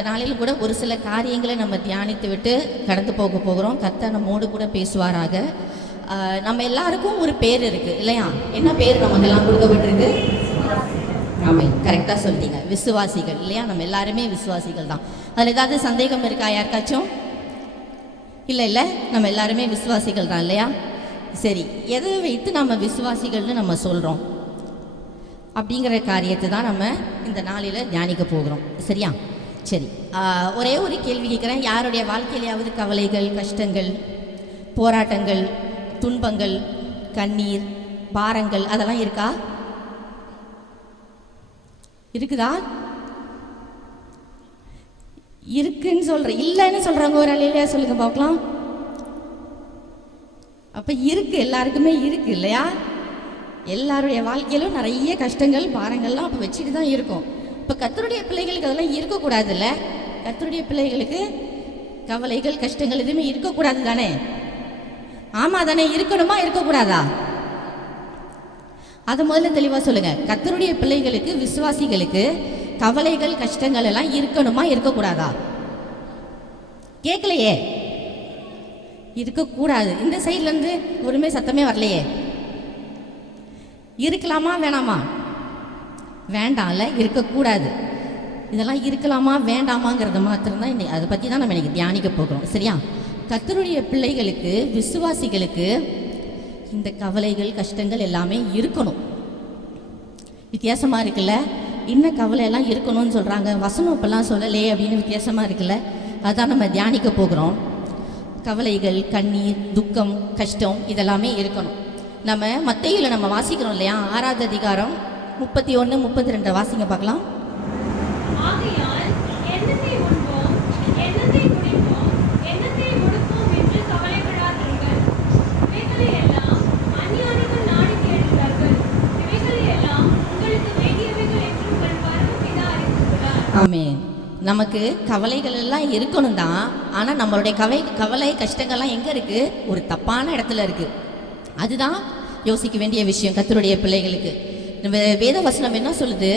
இந்த நாளில் கூட ஒரு சில காரியங்களை நம்ம தியானித்து விட்டு கடந்து போகிறோம். கர்த்தர் நம்மோடு கூட பேசுவாராக. நம்ம எல்லாருக்கும் ஒரு பேர் இருக்குது இல்லையா? என்ன பேர் நமக்கெல்லாம் கொடுக்கப்பட்டிருக்கு? ஆமாம், கரெக்டாக சொல்லிட்டீங்க, விசுவாசிகள் இல்லையா? நம்ம எல்லாருமே விசுவாசிகள் தான். அதில் ஏதாவது சந்தேகம் இருக்கா யாருக்காச்சும்? இல்லை, நம்ம எல்லாருமே விசுவாசிகள் தான் இல்லையா? சரி, எதை வைத்து நம்ம விசுவாசிகள்னு நம்ம சொல்கிறோம் அப்படிங்கிற காரியத்தை தான் நம்ம இந்த நாளில் தியானிக்க போகிறோம். சரியா? சரி, ஒரே ஒரு கேள்வி கேட்குறேன். யாருடைய வாழ்க்கையிலையாவது கவலைகள், கஷ்டங்கள், போராட்டங்கள், துன்பங்கள், கண்ணீர், பாரங்கள் அதெல்லாம் இருக்கா? இருக்குதா? இருக்குன்னு சொல்கிறேன், இல்லைன்னு சொல்கிறாங்க. ஒரு அலையிலையா சொல்லுங்க பார்க்கலாம். அப்போ இருக்கு, எல்லாருக்குமே இருக்கு இல்லையா? எல்லாருடைய வாழ்க்கையிலும் நிறைய கஷ்டங்கள், பாரங்கள்லாம் அப்போ வச்சுட்டு தான் இருக்கும். இப்போ கர்த்தருடைய பிள்ளைகளுக்கு அதெல்லாம் இருக்கக்கூடாதுல்ல? கர்த்தருடைய பிள்ளைகளுக்கு கவலைகள், கஷ்டங்கள் எதுவுமே இருக்கக்கூடாது தானே? ஆமாம் தானே? இருக்கணுமா, இருக்கக்கூடாதா? அதை முதல்ல தெளிவாக சொல்லுங்க. கர்த்தருடைய பிள்ளைகளுக்கு, விசுவாசிகளுக்கு கவலைகள், கஷ்டங்கள் எல்லாம் இருக்கணுமா, இருக்கக்கூடாதா? கேட்கலையே. இருக்கக்கூடாது. இந்த சைட்லேருந்து ஒருமே சத்தமே வரலையே. இருக்கலாமா வேணாமா? வேண்டாம்ல, இருக்கக்கூடாது. இதெல்லாம் இருக்கலாமா வேண்டாமாங்கிறத மாத்திரம்தான் இன்னைக்கு, அதை பற்றி தான் நம்ம இன்னைக்கு தியானிக்க போகிறோம். சரியா? கர்த்தருடைய பிள்ளைகளுக்கு, விசுவாசிகளுக்கு இந்த கவலைகள், கஷ்டங்கள் எல்லாமே இருக்கணும். வித்தியாசமாக இருக்குல்ல? இன்னும் கவலையெல்லாம் இருக்கணும்னு சொல்கிறாங்க, வசனம் இப்பெல்லாம் சொல்லலே அப்படின்னு வித்தியாசமாக இருக்குல்ல? அதான் நம்ம தியானிக்க போகிறோம். கவலைகள், கண்ணீர், துக்கம், கஷ்டம் இதெல்லாமே இருக்கணும். நம்ம மத்தேயுல நம்ம வாசிக்கிறோம் இல்லையா? 6வது அதிகாரம் 31, 32 வாசிங்க பார்க்கலாம். ஆமென். நமக்கு கவலைகள் எல்லாம் இருக்கணும் தான். ஆனால் நம்மளுடைய கவலை கஷ்டங்கள்லாம் எங்கே இருக்குது? ஒரு தப்பான இடத்துல இருக்குது. அதுதான் யோசிக்க வேண்டிய விஷயம் கர்த்தருடைய பிள்ளைகளுக்கு. நம்ம வேத வசனம் என்ன சொல்லுது?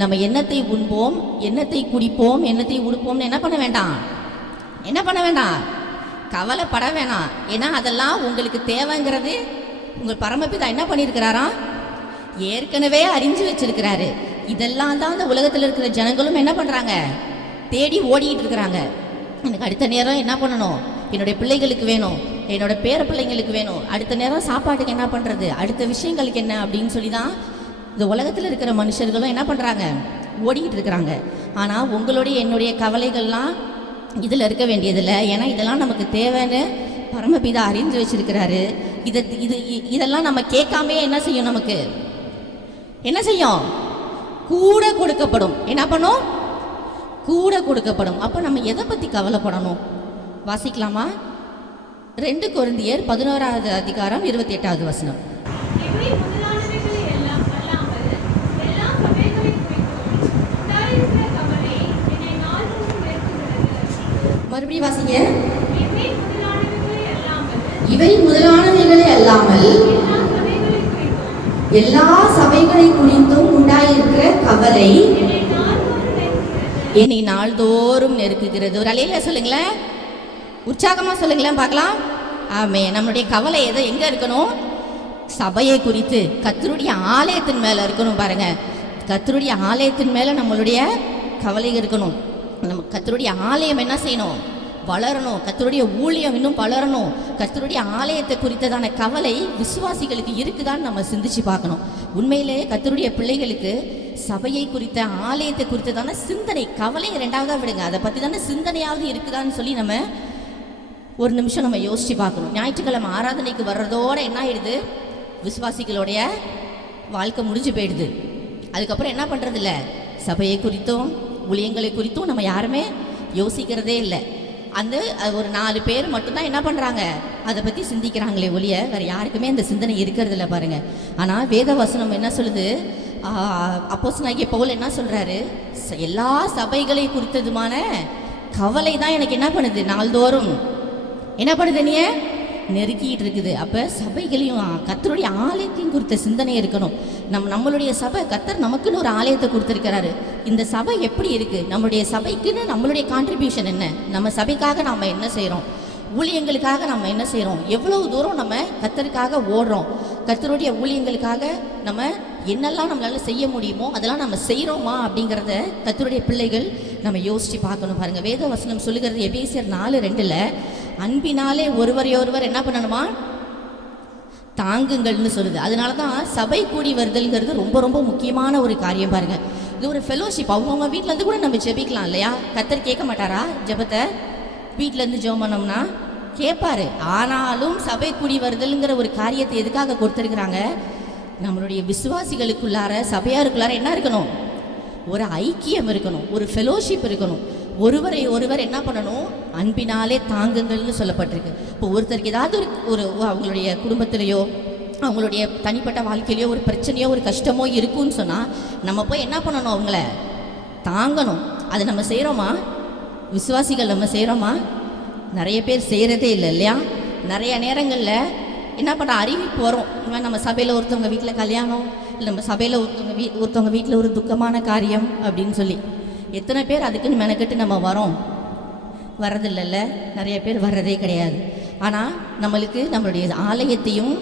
நம்ம எண்ணத்தை உண்போம், எண்ணத்தை குடிப்போம், எண்ணத்தை உடுப்போம்னு என்ன பண்ண வேண்டாம்? என்ன பண்ண வேண்டாம்? கவலைப்பட வேணாம். ஏன்னா அதெல்லாம் உங்களுக்கு தேவைங்கிறது உங்கள் பரமபிதா என்ன பண்ணியிருக்கிறாராம்? ஏற்கனவே அறிஞ்சு வச்சிருக்கிறாரு. இதெல்லாம் தான் அந்த உலகத்தில் இருக்கிற ஜனங்களும் என்ன பண்ணுறாங்க? தேடி ஓடிக்கிட்டு இருக்கிறாங்க. எனக்கு அடுத்த நேரம் என்ன பண்ணணும்? என்னுடைய பிள்ளைகளுக்கு வேணும், என்னோட பேர பிள்ளைங்களுக்கு வேணும், அடுத்த நேரம் சாப்பாட்டுக்கு என்ன பண்ணுறது, அடுத்த விஷயங்களுக்கு என்ன அப்படின்னு சொல்லி தான் இந்த உலகத்தில் இருக்கிற மனுஷர்களும் என்ன பண்ணுறாங்க? ஓடிக்கிட்டு இருக்கிறாங்க. ஆனால் உங்களுடைய என்னுடைய கவலைகள்லாம் இதில் இருக்க வேண்டியதில்லை. ஏன்னா இதெல்லாம் நமக்கு தேவைன்னு பரமபிதா அறிஞ்சு வச்சிருக்கிறாரு. இதெல்லாம் நம்ம கேட்காமே என்ன செய்யும்? நமக்கு என்ன செய்யும்? கூட கொடுக்கப்படும். என்ன பண்ணும்? கூட கொடுக்கப்படும். அப்போ நம்ம எதை பற்றி கவலைப்படணும்? வாசிக்கலாமா? 2 கொரிந்தியர் 11வது அதிகாரம் 28வது வசனம். மறுபடியும் வாசிங்க. இவை முதலானவைகளே அல்லாமல் எல்லா சபைகளை குறித்தும் உண்டாயிருக்கிற கவலை என்னை நாள்தோறும் நெருக்குகிறது. ஒரு அலையில சொல்லுங்களேன், உற்சாகமா சொல்லுங்களேன் பார்க்கலாம். ஆமே. நம்மளுடைய கவலை எங்கே இருக்கணும்? சபையை குறித்து, கர்த்தருடைய ஆலயத்தின் மேல இருக்கணும். பாருங்க, கர்த்தருடைய ஆலயத்தின் மேல நம்மளுடைய கவலை இருக்கணும். நம்ம கர்த்தருடைய ஆலயம் என்ன செய்யணும்? வளரணும். கர்த்தருடைய ஊழியம் இன்னும் வளரணும். கர்த்தருடைய ஆலயத்தை குறித்ததான கவலை விசுவாசிகளுக்கு இருக்குதான்னு நம்ம சிந்திச்சு பார்க்கணும். உண்மையிலே கர்த்தருடைய பிள்ளைகளுக்கு சபையை குறித்த, ஆலயத்தை குறித்ததான சிந்தனை, கவலை ரெண்டாவதாக விடுங்க, அதை பற்றி தானே சிந்தனையாவது இருக்குதான்னு சொல்லி நம்ம ஒரு நிமிஷம் நம்ம யோசிச்சு பார்க்கணும். ஞாயிற்றுக்கிழமை ஆராதனைக்கு வர்றதோட என்ன ஆயிடுது? விசுவாசிகளுடைய வாழ்க்கை முடிஞ்சு போயிடுது. அதுக்கப்புறம் என்ன பண்ணுறது இல்லை? சபையை குறித்தும் ஊழியங்களை குறித்தும் நம்ம யாருமே யோசிக்கிறதே இல்லை. அந்த ஒரு 4 பேர் மட்டும்தான் என்ன பண்ணுறாங்க? அதை பற்றி சிந்திக்கிறாங்களே ஒழிய வேறு யாருக்குமே அந்த சிந்தனை இருக்கிறது இல்லை பாருங்கள். ஆனால் வேத வசனம் என்ன சொல்லுது? அப்போஸ்தலனாகிய பவுல் என்ன சொல்கிறாரு? எல்லா சபைகளை குறித்ததுமான கவலை தான் எனக்கு என்ன பண்ணுது? நாள்தோறும் என்ன பண்ணுது? நீ நெருக்கிட்டு இருக்குது. அப்போ சபைகளையும் கர்த்தருடைய ஆலயத்தையும் குறித்த சிந்தனை இருக்கணும். நம்மளுடைய சபை, கர்த்தர் நமக்குன்னு ஒரு ஆலயத்தை கொடுத்துருக்கிறாரு. இந்த சபை எப்படி இருக்கு, நம்மளுடைய சபைக்குன்னு நம்மளுடைய கான்ட்ரிபியூஷன் என்ன, நம்ம சபைக்காக நம்ம என்ன செய்கிறோம், ஊழியங்களுக்காக நம்ம என்ன செய்கிறோம், எவ்வளவு தூரம் நம்ம கர்த்தருக்காக ஓடுறோம், கர்த்தருடைய ஊழியங்களுக்காக நம்ம என்னெல்லாம் நம்மளால செய்ய முடியுமோ அதெல்லாம் நம்ம செய்கிறோமா அப்படிங்கிறத கர்த்தருடைய பிள்ளைகள் நம்ம யோசித்து பார்க்கணும். பாருங்கள், வேத வசனம் சொல்லுகிறது எபேசியர் 4:2 அன்பினாலே ஒருவரையொருவர் என்ன பண்ணணுமா, தாங்குங்கள்னு சொல்லுது. அதனால தான் சபை கூடி வருதல்ங்கிறது ரொம்ப ரொம்ப முக்கியமான ஒரு காரியம். பாருங்கள், இது ஒரு ஃபெலோஷிப். அவங்கவுங்க வீட்டிலேருந்து கூட நம்ம ஜெபிக்கலாம் இல்லையா? கர்த்தர் கேட்க மாட்டாரா ஜெபத்தை? வீட்டிலேருந்து ஜெபம் பண்ணோம்னா கேட்பாரு. ஆனாலும் சபை கூடி வருதல்ங்கிற ஒரு காரியத்தை எதுக்காக கொடுத்துருக்குறாங்க? நம்மளுடைய விசுவாசிகளுக்குள்ளார, சபையாருக்குள்ளார என்ன இருக்கணும், ஒரு ஐக்கியம் இருக்கணும், ஒரு ஃபெலோஷிப் இருக்கணும். ஒருவரை ஒருவர் என்ன பண்ணணும், அன்பினாலே தாங்குங்கள்னு சொல்லப்பட்டிருக்கு. இப்போ ஒருத்தருக்கு ஏதாவது ஒரு அவங்களுடைய குடும்பத்திலேயோ அவங்களுடைய தனிப்பட்ட வாழ்க்கையிலையோ ஒரு பிரச்சனையோ ஒரு கஷ்டமோ இருக்குன்னு சொன்னால் நம்ம போய் என்ன பண்ணணும், அவங்கள தாங்கணும். அதை நம்ம செய்கிறோமா? விசுவாசிகள் நம்ம செய்கிறோமா? நிறைய பேர் செய்கிறதே இல்லை இல்லையா? நிறைய நேரங்களில் என்ன பண்ண, அறிவிப்பு வரும், நம்ம சபையில் ஒருத்தவங்க வீட்டில் கல்யாணம், இல்லை நம்ம சபையில் ஒருத்தவங்க வீட்டில் ஒரு துக்கமான காரியம் அப்படின்னு சொல்லி எத்தனை பேர் அதுக்குன்னு மெனக்கெட்டு நம்ம வரோம்? வர்றதில்லைல்ல, நிறைய பேர் வர்றதே கிடையாது. ஆனால் நம்மளுக்கு நம்மளுடைய ஆலயத்தையும்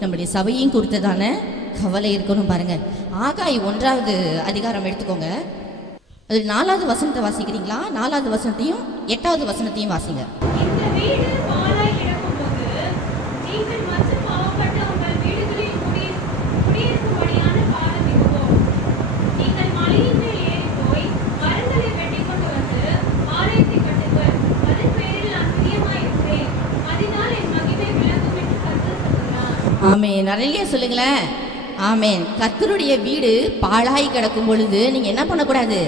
நம்மளுடைய சபையும் கொடுத்ததான கவலை இருக்கணும். பாருங்கள், ஆகாய் 1வது அதிகாரம் எடுத்துக்கோங்க. அது 4வது வசனத்தை வாசிக்கிறீங்களா? 4வது வசனத்தையும் 8வது வசனத்தையும் வாசிங்க. ஆமென். நிறைய சொல்லுங்களேன். ஆமென். கர்த்தருடைய வீடு பாழாய் கிடக்கும் பொழுது நீங்கள் என்ன பண்ணக்கூடாது,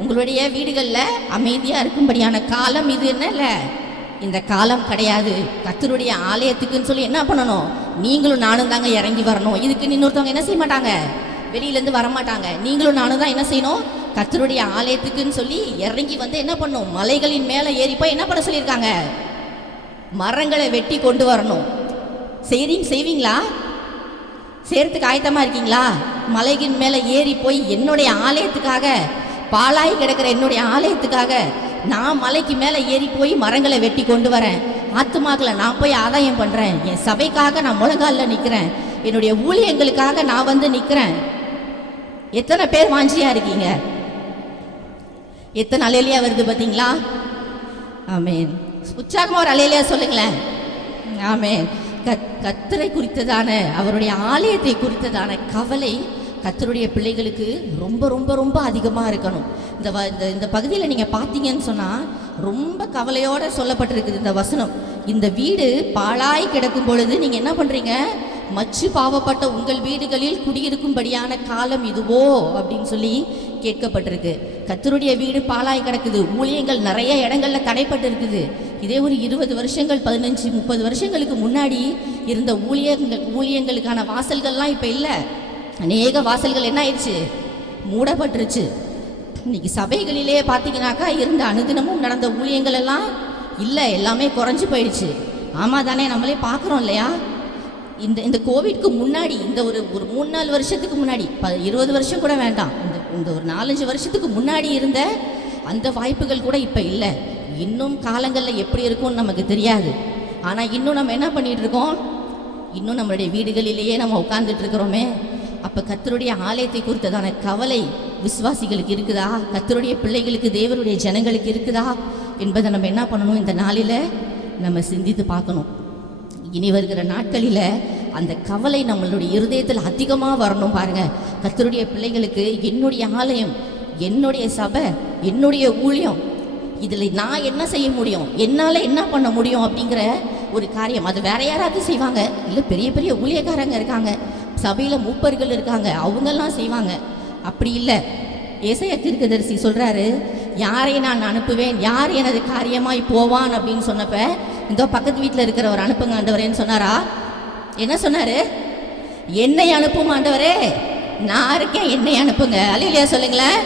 உங்களுடைய வீடுகளில் அமைதியாக இருக்கும்படியான காலம் இது என்ன இல்லை, இந்த காலம் கிடையாது. கர்த்தருடைய ஆலயத்துக்குன்னு சொல்லி என்ன பண்ணணும், நீங்களும் நானும் தாங்க இறங்கி வரணும். இதுக்கு இன்னொருத்தவங்க என்ன செய்ய மாட்டாங்க, வெளியிலேருந்து வரமாட்டாங்க. நீங்களும் நானும் தான் என்ன செய்யணும், கர்த்தருடைய ஆலயத்துக்குன்னு சொல்லி இறங்கி வந்து என்ன பண்ணணும், மலைகளின் மேலே ஏறி போய் என்ன பண்ண சொல்லியிருக்காங்க, மரங்களை வெட்டி கொண்டு வரணும். செய்வீங்களா? செய்கிறதுக்கு ஆயத்தமாக இருக்கீங்களா? மலைகளின் மேலே ஏறி போய் என்னுடைய ஆலயத்துக்காக, பாழாய் கிடக்கிற என்னுடைய ஆலயத்துக்காக நான் மலைக்கு மேலே ஏறி போய் மரங்களை வெட்டி கொண்டு வரேன். ஆத்துமாக்களை நான் போய் ஆதாயம் பண்ணுறேன். என் சபைக்காக நான் முழங்காலில் நிற்கிறேன். என்னுடைய ஊழியங்களுக்காக நான் வந்து நிற்கிறேன். எத்தனை பேர் வாஞ்சியாக இருக்கீங்க? எத்தனை அலையிலையா வருது பார்த்தீங்களா? ஆமேன். உற்சாகமாக ஒரு அலையிலையா சொல்லுங்களேன். ஆமேன். கர்த்தரை குறித்ததான, அவருடைய ஆலயத்தை குறித்ததான கவலை கர்த்தருடைய பிள்ளைகளுக்கு ரொம்ப ரொம்ப ரொம்ப அதிகமாக இருக்கணும். இந்த பகுதியில் நீங்கள் பார்த்தீங்கன்னு சொன்னால் ரொம்ப கவலையோடு சொல்லப்பட்டிருக்குது இந்த வசனம். இந்த வீடு பாழாய் கிடக்கும் பொழுது நீங்கள் என்ன பண்ணுறீங்க, மச்சு பாவப்பட்ட உங்கள் வீடுகளில் குடியிருக்கும்படியான காலம் இதுவோ அப்படின்னு சொல்லி கேட்கப்பட்டிருக்கு. கர்த்தருடைய வீடு பாழாய் கிடக்குது. ஊழியங்கள் நிறைய இடங்களில் தடைப்பட்டு இருக்குது. இதே ஒரு 20 வருஷங்கள் 15-30 வருஷங்களுக்கு முன்னாடி இருந்த ஊழியங்களுக்கான வாசல்கள்லாம் இப்போ இல்லை. அநேக வாசல்கள் என்ன ஆயிடுச்சு, மூடப்பட்டுருச்சு. இன்னைக்கு சபைகளிலே பார்த்தீங்கன்னாக்கா இருந்த அனுதினமும் நடந்த ஊழியங்கள் எல்லாம் இல்லை, எல்லாமே குறைஞ்சி போயிடுச்சு. ஆமாம் தானே, நம்மளே பார்க்குறோம் இல்லையா? இந்த கோவிட்க்கு முன்னாடி, இந்த ஒரு 3-4 வருஷத்துக்கு முன்னாடி, 20 வருஷம் கூட வேண்டாம், இந்த ஒரு 4-5 வருஷத்துக்கு முன்னாடி இருந்த அந்த வாய்ப்புகள் கூட இப்போ இல்லை. இன்னும் காலங்களில் எப்படி இருக்கும்னு நமக்கு தெரியாது. ஆனால் இன்னும் நம்ம என்ன பண்ணிகிட்டு இருக்கோம், இன்னும் நம்மளுடைய வீடுகளிலேயே நம்ம உட்கார்ந்துட்டு இருக்கிறோமே. அப்போ கர்த்தருடைய ஆலயத்தை குறித்ததான கவலை விசுவாசிகளுக்கு இருக்குதா? கர்த்தருடைய பிள்ளைகளுக்கு, தேவனுடைய ஜனங்களுக்கு இருக்குதா என்பதை நம்ம என்ன பண்ணணும், இந்த நாளில் நம்ம சிந்தித்து பார்க்கணும். இனி வருகிற நாட்களில் அந்த கவலை நம்மளுடைய இருதயத்தில் அதிகமாக வரணும். பாருங்கள், கர்த்தருடைய பிள்ளைகளுக்கு என்னுடைய ஆலயம், என்னுடைய சபை, என்னுடைய ஊழியம், இதில் நான் என்ன செய்ய முடியும், என்னால் என்ன பண்ண முடியும் அப்படிங்கிற ஒரு காரியம். அது வேற யாராவது செய்வாங்க, இல்லை பெரிய பெரிய ஊழியக்காரங்க இருக்காங்க, சபையில் மூப்பர்கள் இருக்காங்க, அவங்கெல்லாம் செய்வாங்க. அப்படி இல்லை. ஏசாயா தீர்க்கதரிசி சொல்கிறாரு, யாரை நான் அனுப்புவேன், யார் எனது காரியமாய் போவான் அப்படின்னு சொன்னப்ப, இந்த பக்கத்து வீட்டில் இருக்கிறவர் அனுப்புங்க ஆண்டவரேன்னு சொன்னாரா? என்ன சொன்னார்? என்னை அனுப்பும் ஆண்டவரே, நான் இருக்கேன், என்னை அனுப்புங்க. அல்லேலூயா சொல்லுங்களேன்.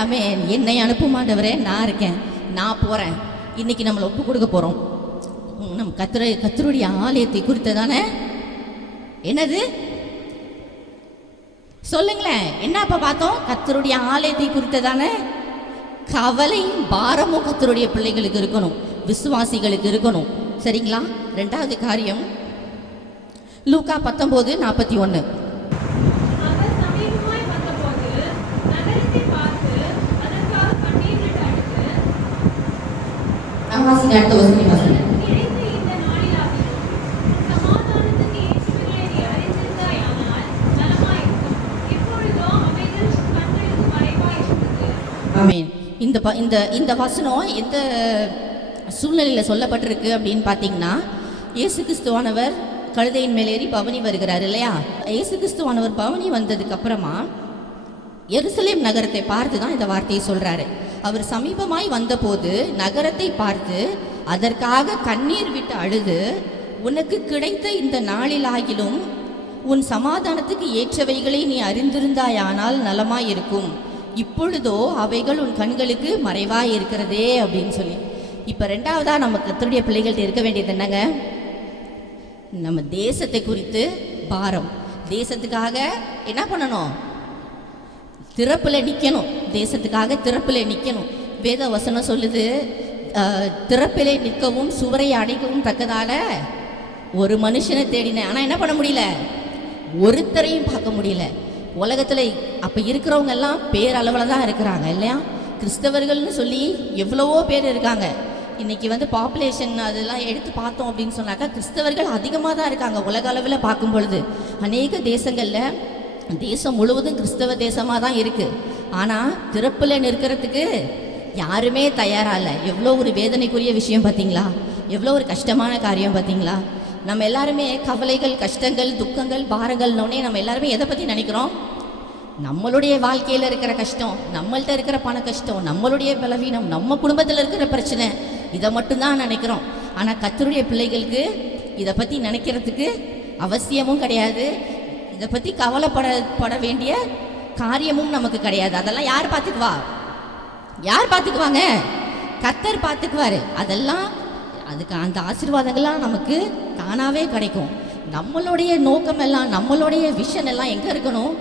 ஆமென். என்னை அனுப்பும் ஆண்டவரே, நான் இருக்கேன், நான் போகிறேன். இன்னைக்கு நம்மளை ஒப்பு கொடுக்க போகிறோம். நம் கர்த்தருடைய ஆலயத்தை குறித்ததானே என்னது சொல்லுங்களேன், என்ன அப்ப பார்த்தோம்? கர்த்தருடைய ஆலயத்தை குறித்ததான கவலையும் பாரமும் கர்த்தருடைய பிள்ளைகளுக்கு இருக்கணும், விசுவாசிகளுக்கு இருக்கணும். சரிங்களா? ரெண்டாவது காரியம் லூக்கா 19:41. அடுத்த வசனம் வாசிங்க. ஆமென். இந்த வசனம் எந்த சூழ்நிலையில் சொல்லப்பட்டிருக்கு அப்படின்னு பார்த்தீங்கன்னா, இயேசு கிறிஸ்துவானவர் கழுதையின் மேலேறி பவனி வருகிறார் இல்லையா? இயேசு கிறிஸ்துவானவர் பவனி வந்ததுக்கு அப்புறமா எருசலேம் நகரத்தை பார்த்து தான் இந்த வார்த்தையை சொல்றாரு. அவர் சமீபமாய் வந்தபோது நகரத்தை பார்த்து அதற்காக கண்ணீர் விட்டு அழுது, உனக்கு கிடைத்த இந்த நாளிலாகிலும் உன் சமாதானத்துக்கு ஏற்றவைகளை நீ அறிந்திருந்தாயானால் நலமாயிருக்கும், இப்பொழுதோ அவைகள் உன் கண்களுக்கு மறைவாய் இருக்கிறதே அப்படின்னு சொல்லி. இப்போ ரெண்டாவதா நம்ம கர்த்தருடைய பிள்ளைகள்கிட்ட இருக்க வேண்டியது என்னங்க? நம்ம தேசத்தை குறித்து பாரம். தேசத்துக்காக என்ன பண்ணணும்? திறப்பில் நிற்கணும். தேசத்துக்காக திறப்பில் நிற்கணும். வேத வசனம் சொல்லுது, திறப்பிலே நிற்கவும் சுவரை அடைக்கவும் தக்கதான ஒரு மனுஷனை தேடினேன், ஆனால் என்ன பண்ண முடியல? ஒருத்தரையும் பார்க்க முடியல. உலகத்தில் அப்போ இருக்கிறவங்க எல்லாம் பேரளவில் தான் இருக்கிறாங்க இல்லையா? கிறிஸ்தவர்கள்னு சொல்லி எவ்வளவோ பேர் இருக்காங்க. இன்றைக்கி பாப்புலேஷன் அதெல்லாம் எடுத்து பார்த்தோம் அப்படின்னு சொன்னாக்கா கிறிஸ்தவர்கள் அதிகமாக தான் இருக்காங்க உலக அளவில் பார்க்கும் பொழுது. அநேக தேசங்களில் தேசம் முழுவதும் கிறிஸ்தவ தேசமாக தான் இருக்குது. ஆனால் திறப்பில் நிற்கிறதுக்கு யாருமே தயாராக இல்லை. எவ்வளோ ஒரு வேதனைக்குரிய விஷயம் பார்த்தீங்களா? எவ்வளோ ஒரு கஷ்டமான காரியம் பார்த்தீங்களா? நம்ம எல்லாருமே கவலைகள், கஷ்டங்கள், துக்கங்கள், பாரங்கள்னோடனே நம்ம எல்லாருமே எதை பற்றி நினைக்கிறோம்? நம்மளுடைய வாழ்க்கையில் இருக்கிற கஷ்டம், நம்மள்கிட்ட இருக்கிற பண கஷ்டம், நம்மளுடைய பலவீனம், நம்ம குடும்பத்தில் இருக்கிற பிரச்சனை, இதை மட்டும்தான் நினைக்கிறோம். ஆனால் கர்த்தருடைய பிள்ளைகளுக்கு இதை பற்றி நினைக்கிறதுக்கு அவசியமும் கிடையாது. இதை பற்றி கவலைப்பட வேண்டிய காரியமும் நமக்கு கிடையாது. அதெல்லாம் யார் பார்த்துக்குவா? யார் பார்த்துக்குவாங்க? கர்த்தர் பார்த்துக்குவார். அதெல்லாம் அதுக்கு அந்த ஆசீர்வாதங்கள்லாம் நமக்கு தானாகவே கிடைக்கும். நம்மளுடைய நோக்கம் எல்லாம், நம்மளுடைய விஷன் எல்லாம் எங்கே இருக்கணும்?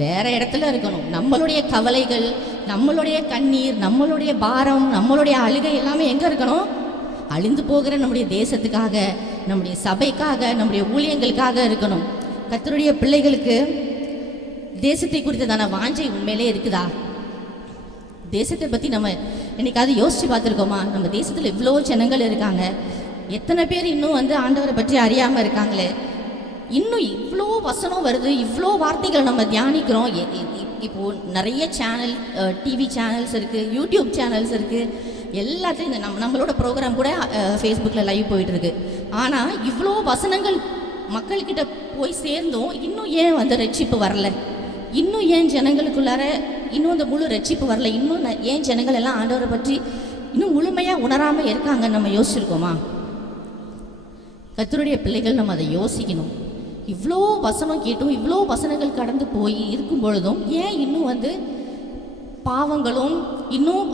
வேற இடத்துல இருக்கணும். நம்மளுடைய கவலைகள், நம்மளுடைய கண்ணீர், நம்மளுடைய பாரம், நம்மளுடைய அழுகை எல்லாமே எங்கே இருக்கணும்? அழிந்து போகிற நம்முடைய தேசத்துக்காக, நம்முடைய சபைக்காக, நம்முடைய ஊழியங்களுக்காக இருக்கணும். கர்த்தருடைய பிள்ளைகளுக்கு தேசத்தை குறித்ததான வாஞ்சை உண்மையிலே இருக்குதா? தேசத்தை பற்றி நம்ம என்னைக்காவது யோசித்து பார்த்துருக்கோமா? நம்ம தேசத்தில் இவ்வளோ ஜனங்கள் இருக்காங்க, எத்தனை பேர் இன்னும் ஆண்டவரை பற்றி அறியாமல் இருக்காங்களே. இன்னும் இவ்வளோ வசனம் வருது, இவ்வளோ வார்த்தைகள் நம்ம தியானிக்கிறோம். இப்போது நிறைய சேனல், டிவி சேனல்ஸ் இருக்குது, யூடியூப் சேனல்ஸ் இருக்குது, எல்லாத்தையும் இந்த நம்மளோட ப்ரோக்ராம் கூட ஃபேஸ்புக்கில் லைவ் போயிட்டுருக்கு. ஆனால் இவ்வளோ வசனங்கள் மக்கள்கிட்ட போய் சேர்ந்தும் இன்னும் ஏன் ரட்சிப்பு வரல? இன்னும் ஏன் ஜனங்களுக்குள்ளார இன்னும் அந்த முழு ரட்சிப்பு வரல? இன்னும் ஏன் ஜனங்கள் எல்லாம் ஆண்டவரை பற்றி இன்னும் முழுமையாக உணராமல் இருக்காங்கன்னு நம்ம யோசிச்சிருக்கோமா? கர்த்தருடைய பிள்ளைகள் நம்ம அதை யோசிக்கணும். இவ்வளோ வசனம் கேட்டும், இவ்வளோ வசனங்கள் கடந்து போய் இருக்கும் பொழுதும் ஏன் இன்னும் பாவங்களும், இன்னும்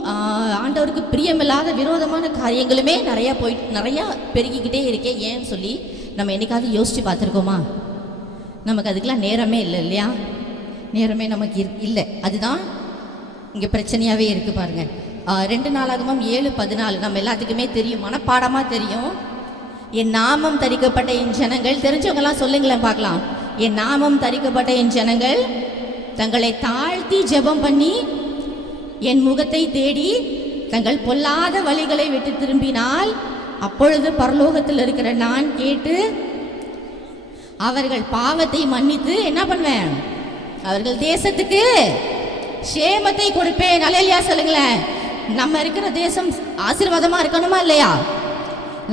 ஆண்டவருக்கு பிரியமில்லாத விரோதமான காரியங்களுமே நிறையா பெருகிக்கிட்டே இருக்கே ஏன்னு சொல்லி நம்ம என்னைக்காவது யோசித்து பார்த்துருக்கோமா? நமக்கு அதுக்கெலாம் நேரமே இல்லை இல்லையா? நேரமே நமக்கு இல்லை. அதுதான் இங்கே பிரச்சனையாகவே இருக்குது பாருங்கள். 2 நாளாகமம் 7:14 நம்ம எல்லாத்துக்குமே தெரியும், மனப்பாடமாக தெரியும். என் நாமம் தரிக்கப்பட்ட என் ஜனங்கள், தெரிஞ்சவங்கெல்லாம் சொல்லுங்களேன் பார்க்கலாம். என் நாமம் தரிக்கப்பட்ட என் ஜனங்கள் தங்களை தாழ்த்தி ஜெபம் பண்ணி என் முகத்தை தேடி தங்கள் பொல்லாத வழிகளை விட்டு திரும்பினால் அப்பொழுது பரலோகத்தில் இருக்கிற நான் கேட்டு அவர்கள் பாவத்தை மன்னித்து என்ன பண்ணுவேன்? அவர்கள் தேசத்துக்கு சேமத்தை கொடுப்பேன். அல்லேலூயா சொல்லுங்களேன். நம்ம இருக்கிற தேசம் ஆசீர்வாதமாக இருக்கணுமா இல்லையா?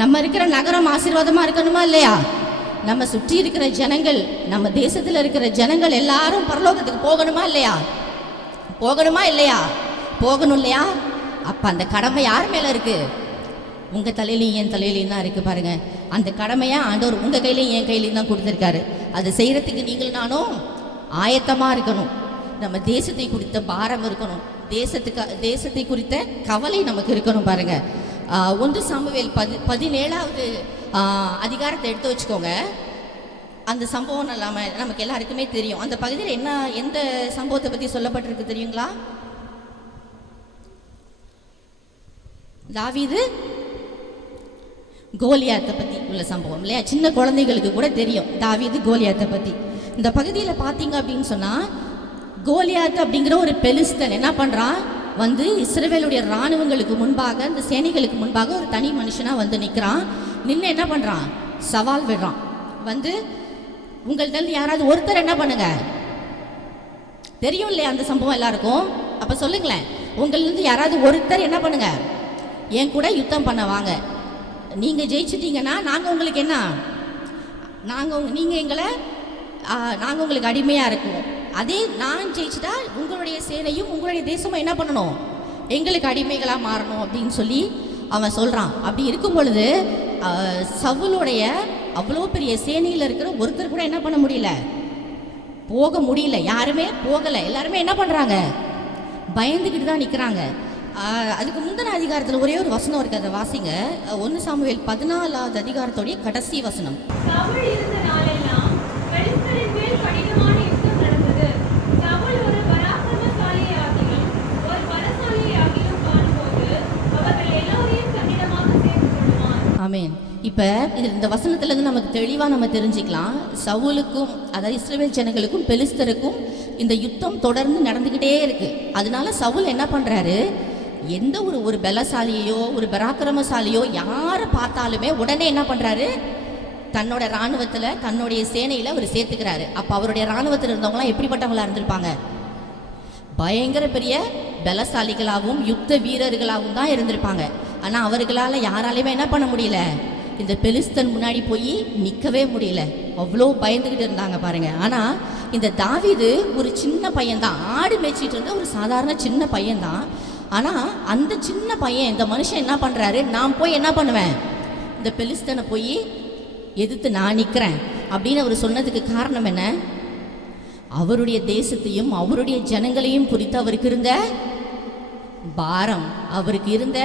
நம்ம இருக்கிற நகரம் ஆசீர்வாதமாக இருக்கணுமா இல்லையா? நம்ம சுற்றி இருக்கிற ஜனங்கள், நம்ம தேசத்தில் இருக்கிற ஜனங்கள் எல்லாரும் பரலோகத்துக்கு போகணுமா இல்லையா? போகணுமா இல்லையா? போகணும் இல்லையா? அப்போ அந்த கடமை யார் மேலே இருக்குது? உங்கள் தலையிலையும் என் தலையிலையும் தான் இருக்குது பாருங்கள். அந்த கடமையாக ஆண்டவர் உங்கள் கையிலையும் என் கையிலையும் தான் கொடுத்துருக்காரு. அதை செய்கிறதுக்கு நீங்கள் நானும் ஆயத்தமாக இருக்கணும். நம்ம தேசத்தை குறித்த பாரம் இருக்கணும். தேசத்தை குறித்த கவலை நமக்கு இருக்கணும் பாருங்கள். 1 சாமுவேல் 17வது அதிகாரத்தை எடுத்து வச்சுக்கோங்க. அந்த சம்பவம் நமக்கு எல்லாருக்குமே தெரியும். அந்த பகுதியில் எந்த சம்பவத்தை பற்றி சொல்லப்பட்டிருக்கு தெரியுங்களா? தாவீது கோலியாத்தை பற்றி உள்ள சம்பவம் இல்லையா? சின்ன குழந்தைகளுக்கு கூட தெரியும் தாவீது கோலியாத்தை பற்றி. இந்த பகுதியில் பார்த்தீங்க அப்படின்னு சொன்னால், கோலியாத் அப்படிங்கிற ஒரு பெலிஸ்தன் என்ன பண்ணுறான், வந்து இஸ்ரவேலுடைய இராணுவங்களுக்கு முன்பாக, இந்த சேனைகளுக்கு முன்பாக ஒரு தனி மனுஷனாக வந்து நிற்கிறான். நின்று என்ன பண்ணுறான், சவால் விடுறான். வந்து உங்கள்கிட்ட யாராவது ஒருத்தர் என்ன பண்ணுங்க, தெரியும் இல்லையா அந்த சம்பவம் எல்லாருக்கும்? அப்போ சொல்லுங்களேன், உங்கள்லேருந்து யாராவது ஒருத்தர் என்ன பண்ணுங்க, என் கூட யுத்தம் பண்ண வாங்க. நீங்கள் ஜெயிச்சிட்டிங்கன்னா நாங்கள் உங்களுக்கு என்ன, நீங்கள் எங்களை நாங்கள் உங்களுக்கு அடிமையாக இருக்குவோம். அதே நான் ஜெயிச்சிட்டா உங்களுடைய சேனையும் உங்களுடைய தேசமும் என்ன பண்ணணும், எங்களுக்கு அடிமைகளாக மாறணும் அப்படின்னு சொல்லி அவன் சொல்கிறான். அப்படி இருக்கும் பொழுது சவுலுடைய அவ்வளோ பெரிய சேனையில் இருக்கிற ஒருத்தர் கூட என்ன பண்ண முடியல, போக முடியல. யாருமே போகலை. எல்லாருமே என்ன பண்ணுறாங்க, பயந்துக்கிட்டு தான் நிற்கிறாங்க. அதுக்கு முந்தின அதிகாரத்தில் ஒரே ஒரு வசனம் இருக்குது, அதை வாசிங்க. 1 சாமுவேல் 14வது அதிகாரத்தோடைய கடைசி வசனம். ஆமேன். இப்போ இந்த வசனத்துலேருந்து நமக்கு தெளிவாக நம்ம தெரிஞ்சுக்கலாம், சவுலுக்கும் அதாவது இஸ்ரவேல் ஜனங்களுக்கும் பெலிஸ்தருக்கும் இந்த யுத்தம் தொடர்ந்து நடந்துக்கிட்டே இருக்கு. அதனால சவுல் என்ன பண்ணுறாரு, எந்த ஒரு பலசாலியோ ஒரு பராக்கிரமசாலியோ யாரை பார்த்தாலுமே உடனே என்ன பண்ணுறாரு, தன்னோட இராணுவத்தில் தன்னுடைய சேனையில் அவர் சேர்த்துக்கிறாரு. அப்போ அவருடைய இராணுவத்தில் இருந்தவங்களாம் எப்படிப்பட்டவங்களா இருந்திருப்பாங்க, பயங்கர பெரிய பலசாலிகளாகவும் யுத்த வீரர்களாகவும் தான் இருந்திருப்பாங்க. ஆனால் அவர்களால் யாராலையுமே என்ன பண்ண முடியல, இந்த பெலிஸ்தன் முன்னாடி போய் நிற்கவே முடியல. அவ்வளோ பயந்துக்கிட்டு இருந்தாங்க பாருங்க. ஆனால் இந்த தாவீது ஒரு சின்ன பையன்தான், ஆடு மேய்ச்சிட்டு இருந்த ஒரு சாதாரண சின்ன பையன்தான். ஆனால் அந்த சின்ன பையன், இந்த மனுஷன் என்ன பண்ணுறாரு, நான் போய் என்ன பண்ணுவேன், இந்த பெலிஸ்தனை போய் எதிர்த்து நான் நிற்கிறேன் அப்படின்னு அவர் சொன்னதுக்கு காரணம் என்ன, அவருடைய தேசத்தையும் அவருடைய ஜனங்களையும் குறித்து அவருக்கு இருந்த பாரம், அவருக்கு இருந்த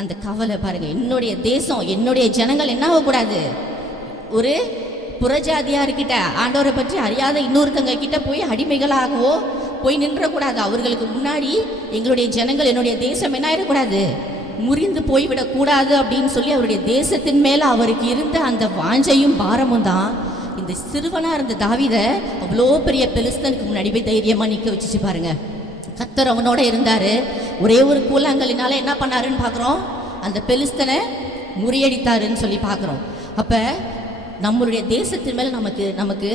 அந்த கவலை பாருங்க. என்னுடைய தேசம் என்னுடைய ஜனங்கள் என்ன ஆகக்கூடாது, ஒரு புறஜாதியார்கிட்ட ஆண்டவரை பற்றி அறியாத இன்னொருத்தங்க கிட்ட போய் அடிமைகளாகவோ போய் நின்றக்கூடாது. அவர்களுக்கு முன்னாடி எங்களுடைய ஜனங்கள் என்னுடைய தேசம் என்ன ஆயிடக்கூடாது, முறிந்து போய்விடக்கூடாது அப்படின்னு சொல்லி அவருடைய தேசத்தின் மேலே அவருக்கு இருந்த அந்த வாஞ்சையும் பாரமும் தான் இந்த சிறுவனாக இருந்த தாவீதை அவ்வளோ பெரிய பெலிஸ்தனுக்கு முன்னாடி போய் தைரியமாக நிற்க வச்சுச்சு பாருங்க. கர்த்தர் அவனோட இருந்தார். ஒரே ஒரு கூழாங்கல்லினால என்ன பண்ணாருன்னு பார்க்குறோம், அந்த பெலிஸ்தனை முறியடித்தாருன்னு சொல்லி பார்க்குறோம். அப்போ நம்மளுடைய தேசத்தின் மேலே நமக்கு